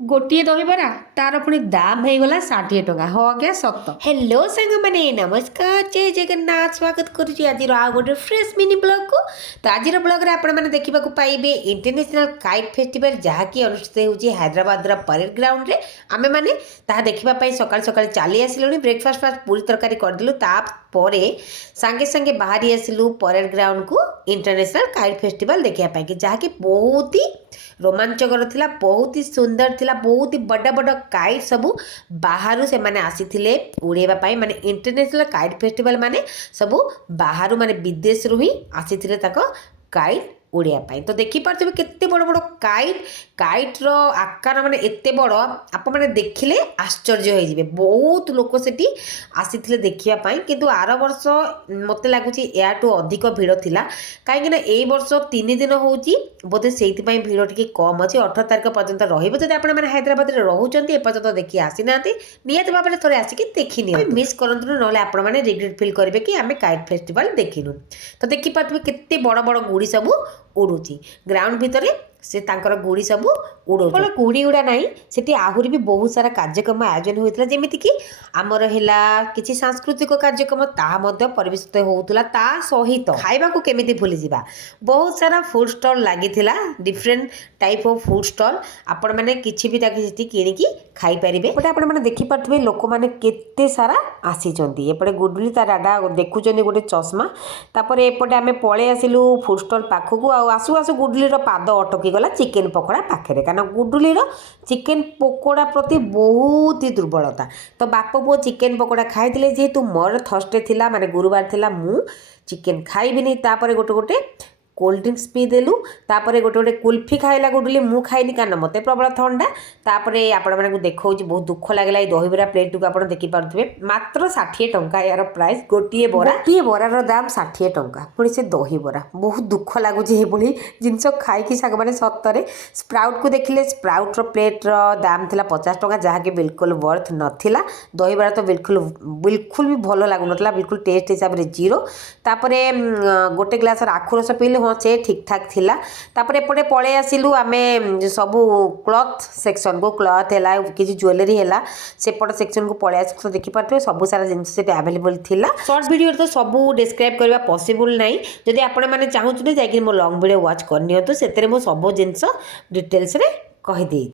ଗୋଟିଏ ଦହିବରା ତାର ପୁଣି ଦାମ ହେଇଗଲା 60 ଟଙ୍କା। ହଁ ଆଜ୍ଞା ସତ। हेलो ସାଙ୍ଗମାନେ ନମସ୍କାର ଜୟ ଜଗନ୍ନାଥ ସ୍ୱାଗତ କରୁଛି ଆଜିର ଆଉ ଗୋଟେ ଫ୍ରେଶ୍ ମିନି ବ୍ଲଗ୍କୁ। ତ ଆଜିର ବ୍ଲଗ୍ରେ ଆପଣମାନେ ଦେଖିବାକୁ ପାଇବେ ଇଣ୍ଟରନ୍ୟାସନାଲ୍ କାଇଟ୍ ଫେଷ୍ଟିଭାଲ ଯାହାକି ଅନୁଷ୍ଠିତ ହେଉଛି ହାଇଦ୍ରାବାଦର ପରେଡ୍ ଗ୍ରାଉଣ୍ଡରେ। ଆମେମାନେ ତାହା ଦେଖିବା ପାଇଁ ସକାଳୁ ସକାଳୁ ଚାଲି ଆସିଲୁଣି। ବ୍ରେକଫାଷ୍ଟ ଫାଷ୍ଟ ପୁରୀ ତରକାରୀ କରିଦେଲୁ, ତାପରେ ସାଙ୍ଗେ ସାଙ୍ଗେ ବାହାରି ଆସିଲୁ ପରେଡ୍ ଗ୍ରାଉଣ୍ଡକୁ ଇଣ୍ଟରନ୍ୟାସନାଲ୍ କାଇଟ୍ ଫେଷ୍ଟିଭାଲ ଦେଖିବା ପାଇଁ, ଯାହାକି ବହୁତ ହି ରୋମାଞ୍ଚକର ଥିଲା, ବହୁତ ହି ସୁନ୍ଦର ଥିଲା। ବହୁତ ହି ବଡ଼ ବଡ଼ କାଇଟ୍ ସବୁ ବାହାରୁ ସେମାନେ ଆସିଥିଲେ ଉଡ଼େଇବା ପାଇଁ, ମାନେ ଇଣ୍ଟରନ୍ୟାସନାଲ୍ କାଇଟ୍ ଫେଷ୍ଟିଭାଲ ମାନେ ସବୁ ବାହାରୁ ମାନେ ବିଦେଶରୁ ହିଁ ଆସିଥିଲେ ତାଙ୍କ କାଇଟ୍ ଉଡ଼ିବା ପାଇଁ। ତ ଦେଖିପାରୁଥିବେ କେତେ ବଡ଼ ବଡ଼ କାଇଟ୍ର ଆକାର ମାନେ ଏତେ ବଡ଼, ଆପଣମାନେ ଦେଖିଲେ ଆଶ୍ଚର୍ଯ୍ୟ ହେଇଯିବେ। ବହୁତ ଲୋକ ସେଠି ଆସିଥିଲେ ଦେଖିବା ପାଇଁ, କିନ୍ତୁ ଆର ବର୍ଷ ମୋତେ ଲାଗୁଛି ଏହାଠୁ ଅଧିକ ଭିଡ଼ ଥିଲା, କାହିଁକିନା ଏଇ ବର୍ଷ 3 ଦିନ ହେଉଛି ବୋଧେ, ସେଇଥିପାଇଁ ଭିଡ଼ ଟିକେ କମ୍ ଅଛି। 18 ତାରିଖ ପର୍ଯ୍ୟନ୍ତ ରହିବ। ଯଦି ଆପଣମାନେ ହାଇଦ୍ରାବାଦରେ ରହୁଛନ୍ତି ଏପର୍ଯ୍ୟନ୍ତ ଦେଖି ଆସିନାହାନ୍ତି, ନିହାତି ଭାବରେ ଥରେ ଆସିକି ଦେଖିନିଅନ୍ତୁ, ମିସ୍ କରନ୍ତୁନି, ନହେଲେ ଆପଣମାନେ ରିଗ୍ରେଟ୍ ଫିଲ୍ କରିବେ କି ଆମେ କାଇଟ୍ ଫେଷ୍ଟିଭାଲ ଦେଖିନୁ। ତ ଦେଖିପାରୁଥିବେ କେତେ ବଡ଼ ବଡ଼ ଗୁଡ଼ି ସବୁ ଉଡ଼ୁଛି ଗ୍ରାଉଣ୍ଡ ଭିତରେ, ସେ ତାଙ୍କର ଗୁଡ଼ି ସବୁ ଉଡ଼ଉଛନ୍ତି। କେବଳ ଗୁଡ଼ି ଉଡ଼ା ନାହିଁ, ସେଠି ଆହୁରି ବି ବହୁତ ସାରା କାର୍ଯ୍ୟକ୍ରମ ଆୟୋଜନ ହୋଇଥିଲା, ଯେମିତିକି ଆମର ହେଲା କିଛି ସାଂସ୍କୃତିକ କାର୍ଯ୍ୟକ୍ରମ ତାହା ମଧ୍ୟ ପରିବେଷିତ ହେଉଥିଲା। ତା ସହିତ ଖାଇବାକୁ କେମିତି ଭୁଲିଯିବା, ବହୁତ ସାରା ଫୁଡ୍ ଷ୍ଟଲ୍ ଲାଗିଥିଲା, different type of food stall. ଆପଣମାନେ କିଛି ବି ତାକୁ ସେଠି କିଣିକି ଖାଇପାରିବେ। ଏପଟେ ଆପଣମାନେ ଦେଖିପାରୁଥିବେ ଲୋକମାନେ କେତେ ସାରା ଆସିଛନ୍ତି। ଏପଟେ ଗୁଡୁଲି ତା ଦାଦା ଦେଖୁଛନ୍ତି ଗୋଟେ ଚଷମା। ତାପରେ ଏପଟେ ଆମେ ପଳେଇ ଆସିଲୁ ଫୁଡ୍ ଷ୍ଟଲ୍ ପାଖକୁ, ଆଉ ଆସୁ ଆସୁ ଗୁଡୁଲିର ପାଦ ଅଟକିଗଲା ଚିକେନ୍ ପକୋଡ଼ା ପାଖରେ, କାରଣ ଗୁଡୁଲିର ଚିକେନ୍ ପକୋଡ଼ା ପ୍ରତି ବହୁତ ହି ଦୁର୍ବଳତା। ତ ବାପ ପୁଅ ଚିକେନ୍ ପକୋଡ଼ା ଖାଇଥିଲେ, ଯେହେତୁ ମୋର ଥର୍ସଡେ ଥିଲା, ମାନେ ଗୁରୁବାର ଥିଲା, ମୁଁ ଚିକେନ୍ ଖାଇବିନି। ତାପରେ ଗୋଟେ ଗୋଟେ କୋଲ୍ଡ ଡ୍ରିଙ୍କସ୍ ପିଇଦେଲୁ, ତାପରେ ଗୋଟେ ଗୋଟେ କୁଲ୍ଫି ଖାଇଲା ଗୁଡୁଲି, ମୁଁ ଖାଇନି କାରଣ ମୋତେ ପ୍ରବଳ ଥଣ୍ଡା। ତାପରେ ଆପଣମାନଙ୍କୁ ଦେଖାଉଛି, ବହୁତ ଦୁଃଖ ଲାଗିଲା ଏଇ ଦହିବରା ପ୍ଲେଟ୍ଟିକୁ ଆପଣ ଦେଖିପାରୁଥିବେ, ମାତ୍ର 60 ଟଙ୍କା ଏହାର ପ୍ରାଇସ୍। ଗୋଟିଏ ବରାର ଦାମ 60 ଟଙ୍କା, ପୁଣି ସେ ଦହିବରା। ବହୁତ ଦୁଃଖ ଲାଗୁଛି ଏଭଳି ଜିନିଷ ଖାଇକି ସାଙ୍ଗମାନେ। ସତରେ ସ୍ପ୍ରାଉଟ୍କୁ ଦେଖିଲେ, ସ୍ପ୍ରାଉଟ୍ର ପ୍ଲେଟ୍ର ଦାମ ଥିଲା 50 ଟଙ୍କା, ଯାହାକି ବିଲକୁଲ ବର୍ଥ ନଥିଲା। ଦହିବରା ତ ବିଲକୁଲ ବି ଭଲ ଲାଗୁନଥିଲା, ବିଲକୁଲ ଟେଷ୍ଟ ହିସାବରେ ଜିରୋ। ତାପରେ ଗୋଟେ ଗ୍ଲାସର ଆଖୁ ରସ ପିଇଲୁ, ହଁ ସେ ଠିକ୍ଠାକ୍ ଥିଲା। ତାପରେ ଏପଟେ ପଳେଇ ଆସିଲୁ ଆମେ ସବୁ କ୍ଲଥ୍ ସେକ୍ସନକୁ, କ୍ଲଥ୍ ହେଲା, କିଛି ଜୁଏଲାରୀ ହେଲା, ସେପଟ ସେକ୍ସନକୁ ପଳେଇ ଆସିଲୁ। ତ ଦେଖିପାରୁଥିବେ ସବୁ ସାରା ଜିନିଷ ସେଠି ଆଭେଲେବଲ୍ ଥିଲା। ସର୍ଟ ଭିଡ଼ିଓରେ ତ ସବୁ ଡେସ୍କ୍ରାଇବ୍ କରିବା ପସିବୁଲ୍ ନାହିଁ, ଯଦି ଆପଣମାନେ ଚାହୁଁଛନ୍ତି ଯାଇକି ମୋ ଲଙ୍ଗ୍ ଭିଡ଼ିଓ ୱାଚ୍ କରିନିଅନ୍ତୁ, ସେଥିରେ ମୁଁ ସବୁ ଜିନିଷ ଡିଟେଲ୍ସରେ କହିଦେଇଛି।